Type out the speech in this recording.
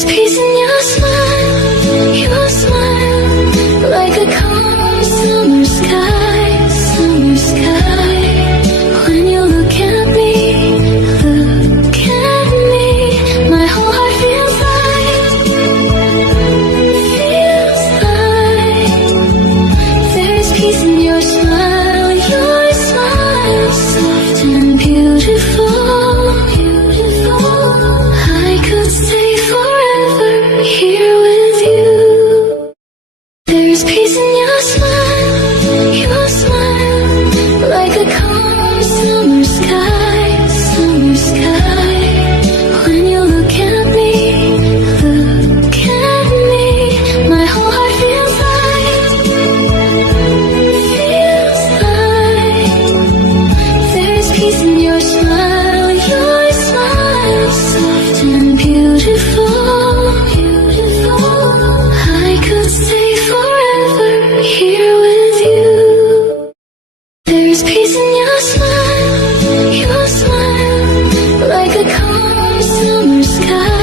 There's peace in your smile, like a calm summer sky, summer sky. When you look at me, my whole heart feels like, there's peace in your smile, soft and beautiful, beautiful. I could stay forever here with you. There's peace in your smile, like a calm summer sky, summer sky. When you look at me, my whole heart feels like, there's peace in your smile, soft and beautiful, beautiful. I could stay forever here with you. There's peace in your smile, like a calm summer sky.